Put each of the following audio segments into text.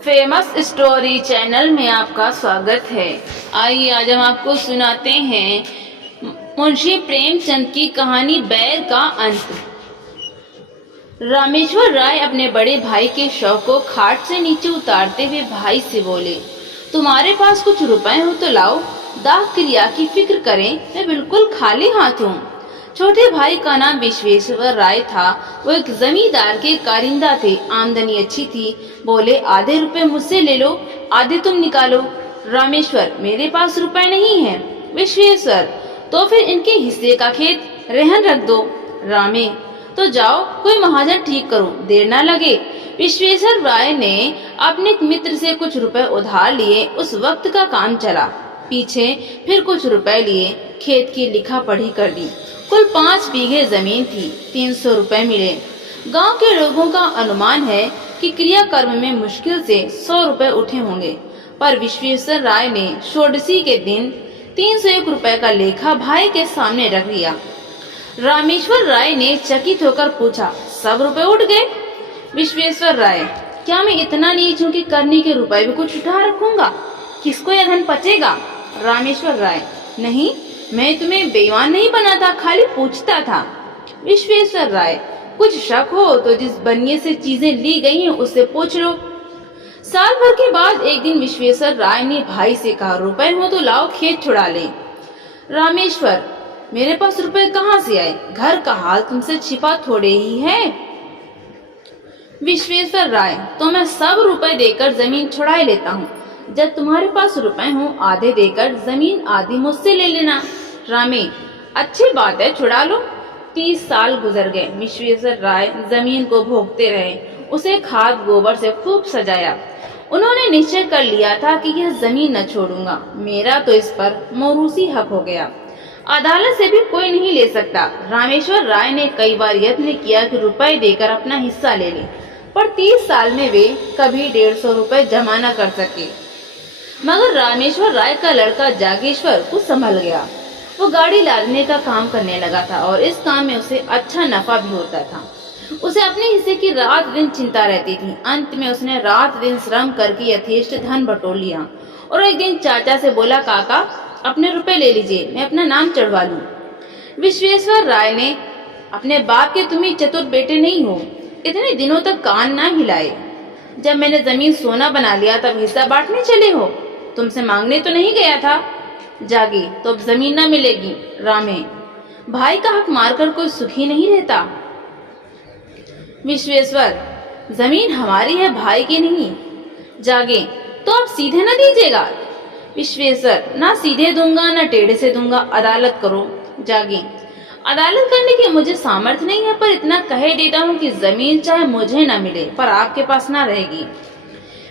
Famous story channel में आपका स्वागत है। आइए आज हम आपको सुनाते हैं मुंशी प्रेमचंद की कहानी बैर का अंत। रामेश्वर राय अपने बड़े भाई के शव को खाट से नीचे उतारते हुए भाई से बोले, तुम्हारे पास कुछ रुपए हो तो लाओ, दाह क्रिया की फिक्र करें, मैं बिल्कुल खाली हाथ हूँ। छोटे भाई का नाम विश्वेश्वर राय था। वो एक जमींदार के कारिंदा थे, आमदनी अच्छी थी। बोले, आधे रुपए मुझसे ले लो, आधे तुम निकालो। रामेश्वर, मेरे पास रुपए नहीं है। विश्वेश्वर, तो फिर इनके हिस्से का खेत रहन रख दो। रामे, तो जाओ कोई महाजन ठीक करो, देर न लगे। विश्वेश्वर राय ने अपने मित्र से कुछ रुपए उधार लिए। उस वक्त का काम चला। पीछे फिर कुछ रुपए लिए, खेत की लिखा पढ़ी कर दी। कुल 5 बीघे जमीन थी। 300 रुपए मिले। गांव के लोगों का अनुमान है कि क्रियाकर्म में मुश्किल से 100 रुपए उठे होंगे, पर विश्वेश्वर राय ने षोडशी के दिन 301 रुपए का लेखा भाई के सामने रख दिया। रामेश्वर राय ने चकित होकर पूछा, सब रुपए उठ गए? विश्वेश्वर राय, क्या मैं इतना नीच हूँ कि करनी के रुपए भी कुछ उठा रखूंगा? किसको यह धन पचेगा? रामेश्वर राय, नहीं, मैं तुम्हें बेईमान नहीं बनाता, खाली पूछता था। विश्वेश्वर राय, कुछ शक हो तो जिस बनिए से चीजें ली गई हैं उससे पूछ लो। साल भर के बाद एक दिन विश्वेश्वर राय ने भाई से कहा, रुपए हो तो लाओ, खेत छुड़ा ले। रामेश्वर, मेरे पास रुपए कहाँ से आए? घर का हाल तुमसे छिपा थोड़े ही है। विश्वेश्वर राय, तो मैं सब रुपए देकर जमीन छुड़ा लेता हूँ। जब तुम्हारे पास रुपए हो, आधे देकर जमीन आधी मुझसे ले लेना। रामे, अच्छी बात है, छुड़ा लो। 30 साल गुजर गए। विश्वेश्वर राय जमीन को भोगते रहे, उसे खाद गोबर से खूब सजाया। उन्होंने निश्चय कर लिया था कि यह जमीन न छोड़ूंगा। मेरा तो इस पर मौरूसी हक हो गया, अदालत से भी कोई नहीं ले सकता। रामेश्वर राय ने कई बार यत्न किया कि रुपए देकर अपना हिस्सा ले ले, पर 30 साल में वे कभी 150 रुपए जमा न कर सके। मगर रामेश्वर राय का लड़का जागेश्वर कुछ संभल गया। वो गाड़ी लादने का काम करने लगा था और इस काम में उसे अच्छा नफा भी होता था। उसे अपने हिस्से की रात दिन चिंता रहती थी। अंत में उसने रात दिन श्रम करके यथेष्ट धन बटोर लिया और एक दिन चाचा से बोला, काका अपने रुपए ले लीजिए, मैं अपना नाम चढ़वा लूं। विश्वेश्वर राय ने अपने बाप के तुम ही चतुर बेटे नहीं हो, इतने दिनों तक कान ना हिलाए। जब मैंने जमीन सोना बना लिया तब हिस्सा बांटने चले हो, तुमसे मांगने तो नहीं गया था। जागी तो अब जमीन ना मिलेगी। रामे, भाई का हक मारकर कोई सुखी नहीं रहता। विश्वेश्वर, जमीन हमारी है, भाई की नहीं। जागे तो आप सीधे न दीजिएगा। विश्वेश्वर, ना सीधे दूंगा ना टेढ़े से दूंगा, अदालत करो। जागे, अदालत करने की मुझे सामर्थ्य नहीं है, पर इतना कह देता हूँ कि जमीन चाहे मुझे न मिले पर आपके पास ना रहेगी।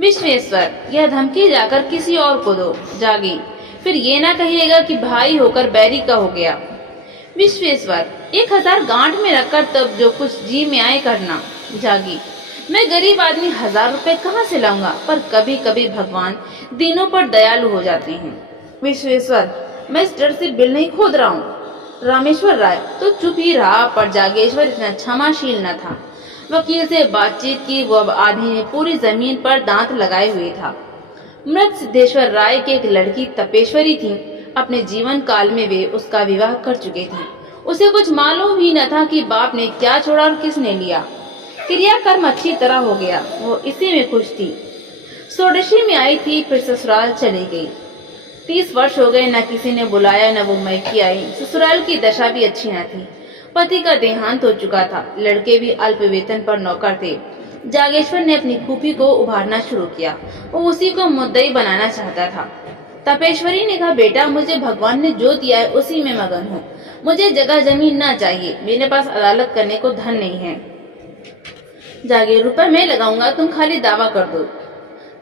विश्वेश्वर, यह धमकी जाकर किसी और को दो। जागी, फिर ये ना कहिएगा कि भाई होकर बैरी का हो गया। विश्वेश्वर, 1000 गांठ में रखकर तब जो कुछ जी में आए करना। जागी, मैं गरीब आदमी 1000 रुपए कहाँ से लाऊंगा, पर कभी कभी भगवान दीनों पर दयालु हो जाते हैं। विश्वेश्वर, मैं इस डर से बिल नहीं खोद रहा हूँ। रामेश्वर राय तो चुप ही रहा, पर जागेश्वर इतना क्षमाशील न था। वकील से बातचीत की। वो अब आधी ने पूरी जमीन पर दांत लगाए हुए था। मृत सिद्धेश्वर राय की एक लड़की तपेश्वरी थी। अपने जीवन काल में वे उसका विवाह कर चुके थे। उसे कुछ मालूम ही न था कि बाप ने क्या छोड़ा और किसने लिया। क्रियाकर्म अच्छी तरह हो गया, वो इसी में खुश थी। षोडशी में आई थी, फिर ससुराल चली गई। 30 वर्ष हो गए, न किसी ने बुलाया न वो मैकी आई। ससुराल की दशा भी अच्छी न थी। पति का देहांत हो चुका था। लड़के भी अल्प वेतन पर नौकर थे। जागेश्वर ने अपनी फूफी को उभारना शुरू किया। वो उसी को मुद्दई बनाना चाहता था। तपेश्वरी ने कहा, बेटा मुझे भगवान ने जो दिया है उसी में मगन हूँ, मुझे जगह जमीन ना चाहिए, मेरे पास अदालत करने को धन नहीं है। जागे, रुपए मैं लगाऊंगा, तुम खाली दावा कर दो।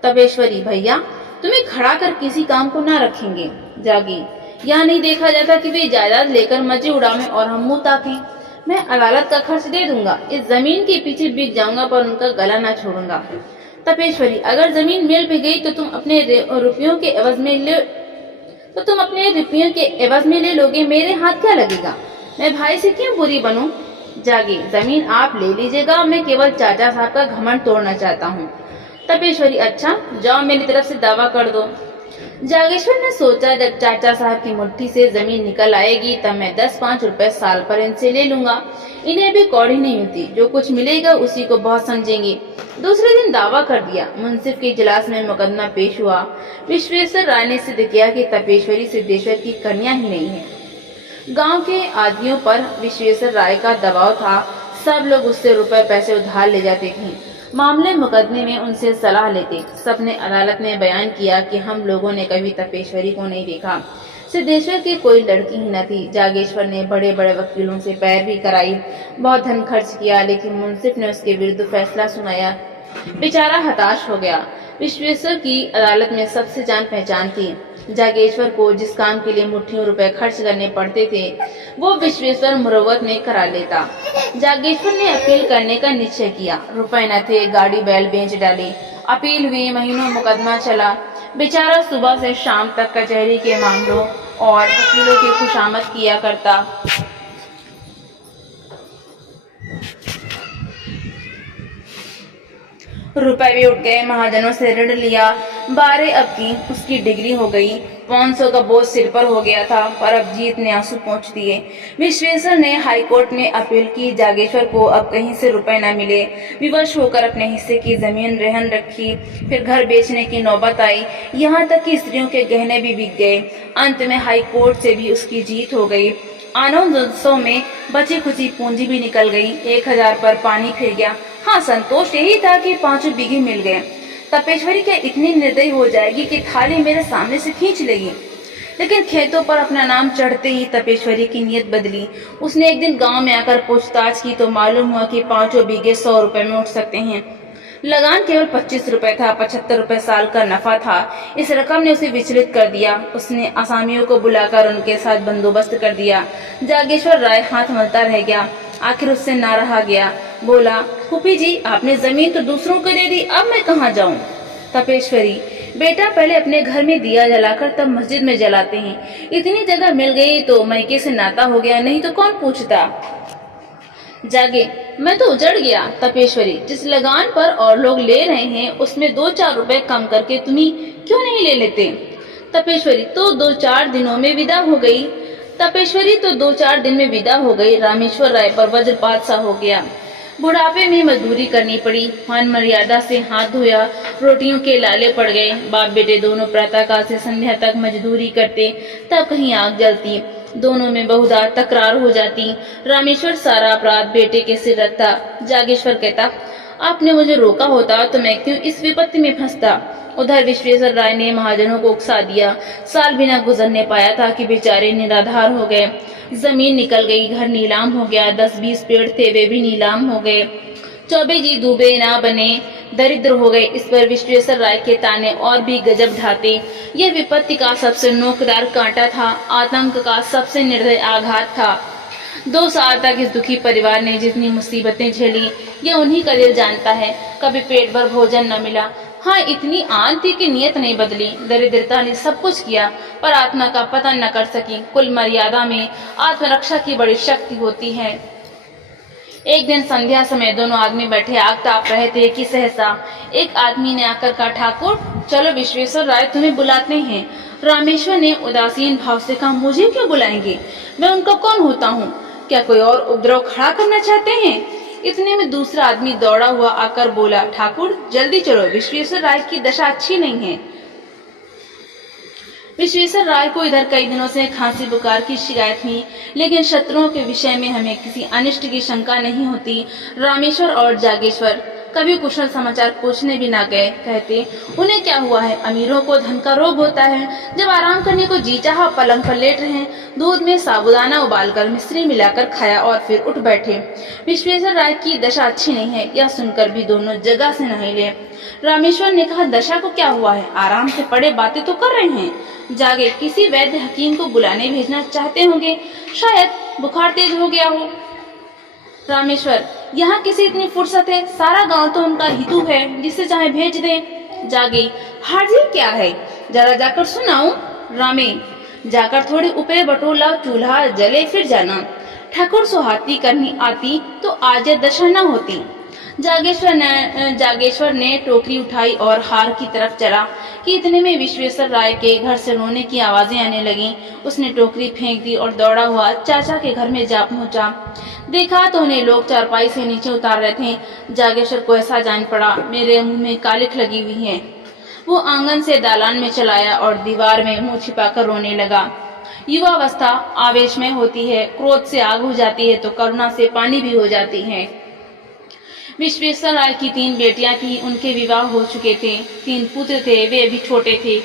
तपेश्वरी, भैया तुम्हें खड़ा कर किसी काम को ना रखेंगे। जागी, यहाँ नहीं देखा जाता कि वे जायदाद लेकर मजे उड़ावे और हम मुंह ताकें। मैं अदालत का खर्च दे दूंगा, इस जमीन के पीछे बिक जाऊंगा, पर उनका गला ना छोड़ूंगा। तपेश्वरी, अगर जमीन मिल भी गई तो तुम अपने रुपयों के एवज में ले लोगे, मेरे हाथ क्या लगेगा? मैं भाई से क्यों बुरी बनूं? जागी, जमीन आप ले लीजिएगा, मैं केवल चाचा साहब का घमंड तोड़ना चाहता हूँ। तपेश्वरी, अच्छा जाओ मेरी तरफ से दावा कर दो। जागेश्वर ने सोचा, जब चाचा साहब की मुट्ठी से जमीन निकल आएगी तब मैं 10-5 रुपए साल पर इनसे ले लूंगा। इन्हें भी कौड़ी नहीं होती, जो कुछ मिलेगा उसी को बहुत समझेंगे। दूसरे दिन दावा कर दिया। मुंसिफ के इजलास में मुकदमा पेश हुआ। विश्वेश्वर राय ने सिद्ध किया कि तपेश्वरी सिद्धेश्वर की कन्या ही नहीं है। गांव के आदमियों पर विश्वेश्वर राय का दबाव था। सब लोग उससे रुपए पैसे उधार ले जाते थे। मामले मुकदमे में उनसे सलाह लेते। सबने अदालत में बयान किया कि हम लोगों ने कभी तपेश्वरी को नहीं देखा। सिद्धेश्वर की कोई लड़की ही न थी। जागेश्वर ने बड़े बड़े वकीलों से पैरवी कराई, बहुत धन खर्च किया, लेकिन मुंसिफ ने उसके विरुद्ध फैसला सुनाया। बेचारा हताश हो गया। विश्वेश्वर की अदालत में सबसे जान पहचान थी। जागेश्वर को जिस काम के लिए मुट्ठियों रुपए खर्च करने पड़ते थे वो विश्वेश्वर मुरव्वत में करा लेता। जागेश्वर ने अपील करने का निश्चय किया। रुपए न थे, गाड़ी बैल बेच डाली। अपील हुई, महीनों मुकदमा चला। बेचारा सुबह से शाम तक कचहरी के मामलों और वकीलों की खुशामद किया करता। रुपए भी उठ गए, महाजनों से ऋण लिया। 12 अब की उसकी डिग्री हो गई। 500 का बोझ सिर पर हो गया था, पर अब जीत ने आंसू पोंछ दिए। विश्वेश्वर ने हाईकोर्ट में अपील की। जागेश्वर को अब कहीं से रुपए न मिले। विवश होकर अपने हिस्से की जमीन रहन रखी। फिर घर बेचने की नौबत आई। यहाँ तक कि स्त्रियों के गहने भी बिक गए। अंत में हाईकोर्ट से भी उसकी जीत हो गई। आनंद उत्सव में बची खुची पूंजी भी निकल गई। 1000 पर पानी फिर गया। हाँ, संतोष यही था कि 5 बीघे मिल गए। तपेश्वरी क्या इतनी निर्दयी हो जाएगी कि थाली मेरे सामने से खींच लेगी? लेकिन खेतों पर अपना नाम चढ़ते ही तपेश्वरी की नीयत बदली। उसने एक दिन गांव में आकर पूछताछ की तो मालूम हुआ कि 5 बीघे 100 रुपए में उठ सकते हैं। लगान केवल 25 रुपए था। 75 रुपए साल का नफा था। इस रकम ने उसे विचलित कर दिया। उसने आसामियों को बुलाकर उनके साथ बंदोबस्त कर दिया। जागेश्वर राय हाथ मलता रह गया। आखिर उससे ना रहा गया। बोला, फूफी जी, आपने जमीन तो दूसरों को दे दी, अब मैं कहाँ जाऊँ? तपेश्वरी, बेटा पहले अपने घर में दिया जलाकर तब मस्जिद में जलाते हैं। इतनी जगह मिल गई तो मैके से नाता हो गया, नहीं तो कौन पूछता। जागे, मैं तो उजड़ गया। तपेश्वरी, जिस लगान पर और लोग ले रहे हैं उसमें 2-4 रुपए कम करके तुम्ही क्यों नहीं ले लेते? तपेश्वरी, तो 2-4 दिनों में विदा हो गई। तपेश्वरी, तो 2-4 दिन में विदा हो गई। रामेश्वर राय पर वज्रपात सा हो गया। बुढ़ापे में मजदूरी करनी पड़ी। मान मर्यादा से हाथ धोया। रोटियों के लाले पड़ गए। बाप बेटे दोनों प्रातःकाल से संध्या तक मजदूरी करते, तब कहीं आग जलती। दोनों में बहुधा तकरार हो जाती। रामेश्वर सारा अपराध बेटे के सिर रखता। जागेश्वर कहता, आपने मुझे रोका होता तो मैं क्यों इस विपत्ति में फंसता। उधर विश्वेश्वर राय ने महाजनों को उकसा दिया। साल बिना गुजरने पाया था कि बेचारे निराधार हो गए। जमीन निकल गई, घर नीलाम हो गया। 10-20 पेड़ थे, वे भी नीलाम हो गए। चौबे जी डूबे ना बने, दरिद्र हो गए। इस पर विश्वेश्वर राय के ताने और भी गजब ढाते। यह विपत्ति का सबसे नोकदार कांटा था। आतंक का सबसे निर्दय आघात था। 2 साल तक इस दुखी परिवार ने जितनी मुसीबतें झेली, यह उन्हीं का दिल जानता है। कभी पेट भर भोजन न मिला। हाँ, इतनी आन थी कि नियत नहीं बदली। दरिद्रता ने सब कुछ किया पर आत्मा का पता न कर सकी। कुल मर्यादा में आत्मरक्षा की बड़ी शक्ति होती है। एक दिन संध्या समय दोनों आदमी बैठे आग ताप रहे थे कि सहसा एक आदमी ने आकर कहा, ठाकुर चलो, विश्वेश्वर राय तुम्हें बुलाते हैं। रामेश्वर ने उदासीन भाव से कहा, मुझे क्यों बुलाएंगे? मैं उनका कौन होता हूँ? क्या कोई और उपद्रव खड़ा करना चाहते हैं? इतने में दूसरा आदमी दौड़ा हुआ आकर बोला, ठाकुर जल्दी चलो, विश्वेश्वर राय की दशा अच्छी नहीं है। विश्वेश्वर राय को इधर कई दिनों से खांसी बुखार की शिकायत थी, लेकिन शत्रुओं के विषय में हमें किसी अनिष्ट की शंका नहीं होती। रामेश्वर और जागेश्वर कभी कुशल समाचार पूछने भी ना गए। कहते, उन्हें क्या हुआ है? अमीरों को धन का रोग होता है। जब आराम करने को जी चाहा पलंग पर लेट रहे, दूध में साबुदाना उबालकर मिश्री मिलाकर खाया और फिर उठ बैठे। विश्वेश्वर राय की दशा अच्छी नहीं है, यह सुनकर भी दोनों जगह से नहीं ले। रामेश्वर ने कहा, दशा को क्या हुआ है? आराम से पड़े, बातें तो कर रहे हैं। जागे, किसी वैद्य हकीम को बुलाने भेजना चाहते होंगे, शायद बुखार तेज हो गया हो। रामेश्वर, यहाँ किसी इतनी फुर्सत है? सारा गांव तो उनका हितू है, जिसे चाहे भेज दें। जागे, हाजिर क्या है, जरा जाकर सुनाऊं? रामे, जाकर थोड़ी उपरे बटोला, चूल्हा जले फिर जाना। ठाकुर सुहाती करनी आती तो आज यह दशा न होती। जागेश्वर ने टोकरी उठाई और हार की तरफ चला कि इतने में विश्वेश्वर राय के घर से रोने की आवाजें आने लगीं। उसने टोकरी फेंक दी और दौड़ा हुआ चाचा के घर में जा पहुंचा। देखा तो उन्हें लोग चारपाई से नीचे उतार रहे थे। जागेश्वर को ऐसा जान पड़ा मेरे मुंह में कालिख लगी हुई है। वो आंगन से दालान में चलाया और दीवार में मुंह छिपाकर रोने लगा। युवावस्था आवेश में होती है, क्रोध से आग हो जाती है तो करुणा से पानी भी हो जाती है। विश्वेश्वर राय की 3 बेटियां थी, उनके विवाह हो चुके थे। 3 पुत्र थे, वे अभी छोटे थे।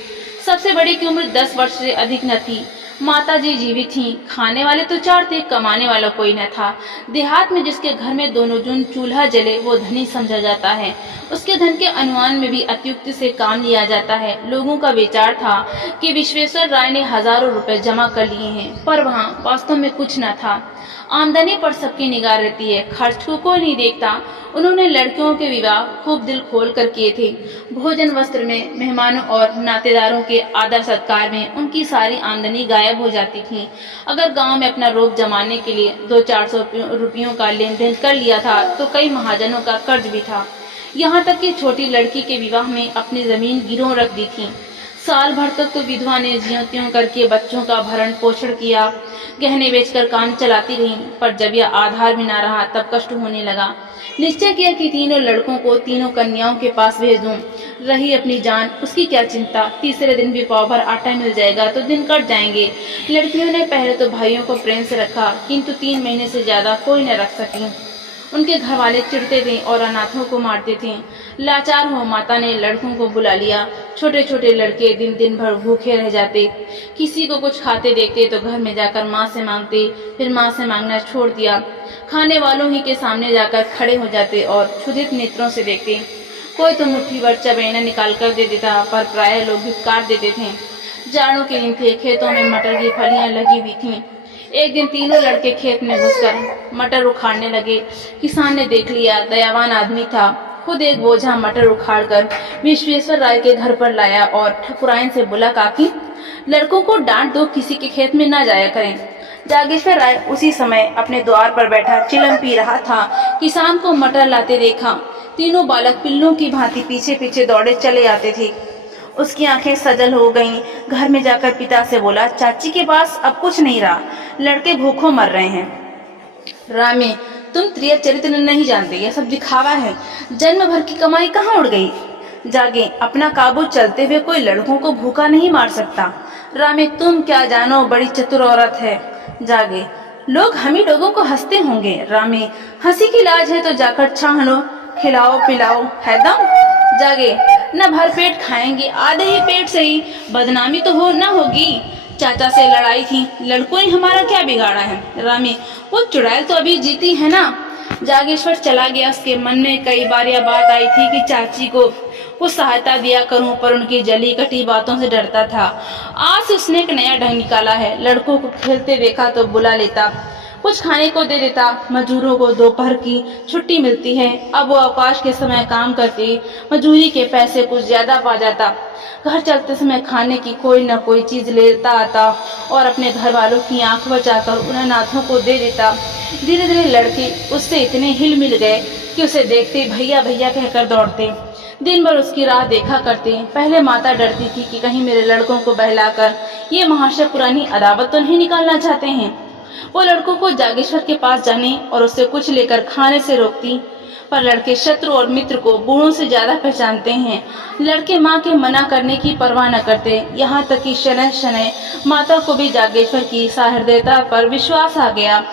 सबसे बड़ी की उम्र 10 वर्ष से अधिक न थी। माताजी जीवित थीं। खाने वाले तो 4 थे, कमाने वाला कोई न था। देहात में जिसके घर में दोनों जून चूल्हा जले वो धनी समझा जाता है। उसके धन के अनुमान में भी अत्युक्ति से काम लिया जाता है। लोगों का विचार था कि विश्वेश्वर राय ने हजारों रुपए जमा कर लिए हैं, पर वहाँ वास्तव में कुछ न था। आमदनी पर सबकी निगाह रहती है, खर्च को कोई नहीं देखता। उन्होंने लड़कियों के विवाह खूब दिल खोल कर किए थे। भोजन वस्त्र में, मेहमानों और नातेदारों के आदर सत्कार में उनकी सारी आमदनी गायब हो जाती थी। अगर गांव में अपना रोब जमाने के लिए 200-400 रुपयों का लेन देन कर लिया था तो कई महाजनों का कर्ज भी था। यहाँ तक कि छोटी लड़की के विवाह में अपनी जमीन गिरों रख दी थी। साल भर तक तो विधवा ने ज्यों त्यों करके बच्चों का भरण पोषण किया, गहने बेचकर काम चलाती रही। पर जब यह आधार भी ना रहा तब कष्ट होने लगा। निश्चय किया कि तीनों लड़कों को तीनों कन्याओं के पास भेज दूं। रही अपनी जान, उसकी क्या चिंता। तीसरे दिन भी पाव भर आटा मिल जाएगा तो दिन कट जाएंगे। लड़कियों ने पहले तो भाइयों को प्रेम से रखा, किंतु 3 महीने से ज्यादा कोई न रख सकी। उनके घर वाले चिढ़ते थे और अनाथों को मारते थे। लाचार हो माता ने लड़कों को बुला लिया। छोटे छोटे लड़के दिन दिन भर भूखे रह जाते। किसी को कुछ खाते देखते तो घर में जाकर माँ से मांगते, फिर माँ से मांगना छोड़ दिया। खाने वालों ही के सामने जाकर खड़े हो जाते और क्षुधित नेत्रों से देखते। कोई तो मुट्ठी भर चबेना निकाल कर दे देता, पर प्राय लोग धिक्कार देते थे। जाड़ों के दिन थे, खेतों में मटर की फलियां लगी हुई थीं। एक दिन तीनों लड़के खेत में घुसकर मटर उखाड़ने लगे। किसान ने देख लिया, दयावान आदमी था। खुद एक बोझा मटर उखाड़कर विश्वेश्वर राय के घर पर लाया और ठकुराइन से बोला, काकी लड़कों को डांट दो, किसी के खेत में ना जाया करें। जागेश्वर राय उसी समय अपने द्वार पर बैठा चिलम पी रहा था। किसान को मटर लाते देखा। तीनों बालक पिल्लों की भांति पीछे पीछे दौड़े चले आते थे। उसकी आंखें सजल हो गईं। घर में जाकर पिता से बोला, चाची के पास अब कुछ नहीं रहा, लड़के भूखों मर रहे हैं। रामे, तुम त्रिय चरित्र नहीं जानते, यह सब दिखावा है। जन्म भर की कमाई कहाँ उड़ गई। जागे, अपना काबू चलते हुए कोई लड़कों को भूखा नहीं मार सकता। रामे, तुम क्या जानो, बड़ी चतुर औरत है। जागे, लोग हम ही लोगों को हंसते होंगे। रामे, हंसी की लाज है तो जाकर छान लो, खिलाओ पिलाओ है दम। जागे, न भर पेट खाएंगे, आधे ही पेट से ही बदनामी तो हो न होगी। चाचा से लड़ाई थी, लड़कों ने हमारा क्या बिगाड़ा है। रामी, वो चुड़ैल तो अभी जीती है ना। जागेश्वर चला गया। उसके मन में कई बार यह बात आई थी कि चाची को कुछ सहायता दिया करूं, पर उनकी जली कटी बातों से डरता था। आज उसने एक नया ढंग निकाला है। लड़कों को खेलते देखा तो बुला लेता, कुछ खाने को दे देता। मजदूरों को दोपहर की छुट्टी मिलती है, अब वो अवकाश के समय काम करते, मजदूरी के पैसे कुछ ज्यादा पा जाता। घर चलते समय खाने की कोई न कोई चीज लेता आता और अपने घर वालों की आंख बचाकर उन्हें नाथों को दे देता। धीरे धीरे लड़के उससे इतने हिल मिल गए कि उसे देखते भैया भैया कहकर दौड़ते। दिन भर उसकी राह देखा करते। पहले माता डरती थी कि कहीं मेरे लड़कों को बहलाकर ये महाशय पुरानी अदावत तो नहीं निकालना चाहते हैं। वो लड़कों को जागेश्वर के पास जाने और उससे कुछ लेकर खाने से रोकती, पर लड़के शत्रु और मित्र को बूढ़ों से ज्यादा पहचानते हैं। लड़के माँ के मना करने की परवाह न करते। यहाँ तक कि शनैः शनैः माता को भी जागेश्वर की सहृदयता पर विश्वास आ गया।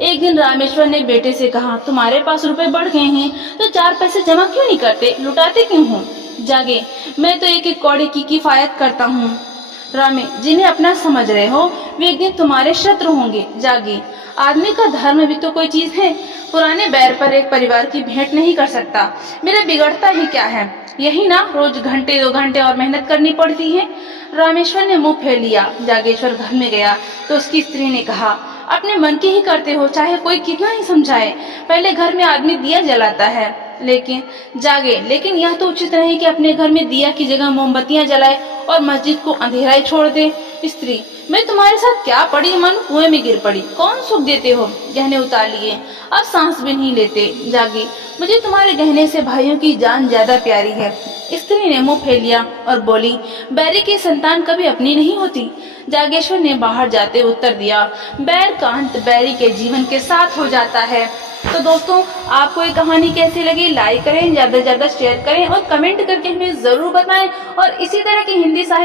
एक दिन रामेश्वर ने बेटे से कहा, तुम्हारे पास रुपए बढ़ गए हैं तो 4 पैसे जमा क्यों नहीं करते, लुटाते क्यों हो। जागे, मैं तो एक एक कौड़े की किफायत करता हूँ। रामे, जिन्हें अपना समझ रहे हो वे एक दिन तुम्हारे शत्रु होंगे। जागे, आदमी का धर्म भी तो कोई चीज है। पुराने बैर पर एक परिवार की भेंट नहीं कर सकता। मेरा बिगड़ता ही क्या है, यही ना रोज घंटे 2 घंटे और मेहनत करनी पड़ती है। रामेश्वर ने मुंह फेर लिया। जागेश्वर घर में गया तो उसकी स्त्री ने कहा, अपने मन की ही करते हो, चाहे कोई कितना ही समझाए। पहले घर में आदमी दिया जलाता है, लेकिन यह तो उचित नहीं कि अपने घर में दिया की जगह मोमबत्तियां जलाए और मस्जिद को अंधेरा ही छोड़ दे। स्त्री, मैं तुम्हारे साथ क्या पड़ी, मन कुएं में गिर पड़ी। कौन सुख देते हो, गहने उतार लिए, अब सांस भी नहीं लेते। जागी, मुझे तुम्हारे गहने से भाइयों की जान ज्यादा प्यारी है। स्त्री ने मुंह फैलिया और बोली, बैरी की संतान कभी अपनी नहीं होती। जागेश्वर ने बाहर जाते उत्तर दिया, बैर का अंत बैरी के जीवन के साथ हो जाता है। तो दोस्तों, आपको ये कहानी कैसी लगी, लाइक करें, ज्यादा से ज्यादा शेयर करें और कमेंट करके हमें जरूर बताएं। और इसी तरह की हिंदी साहित्य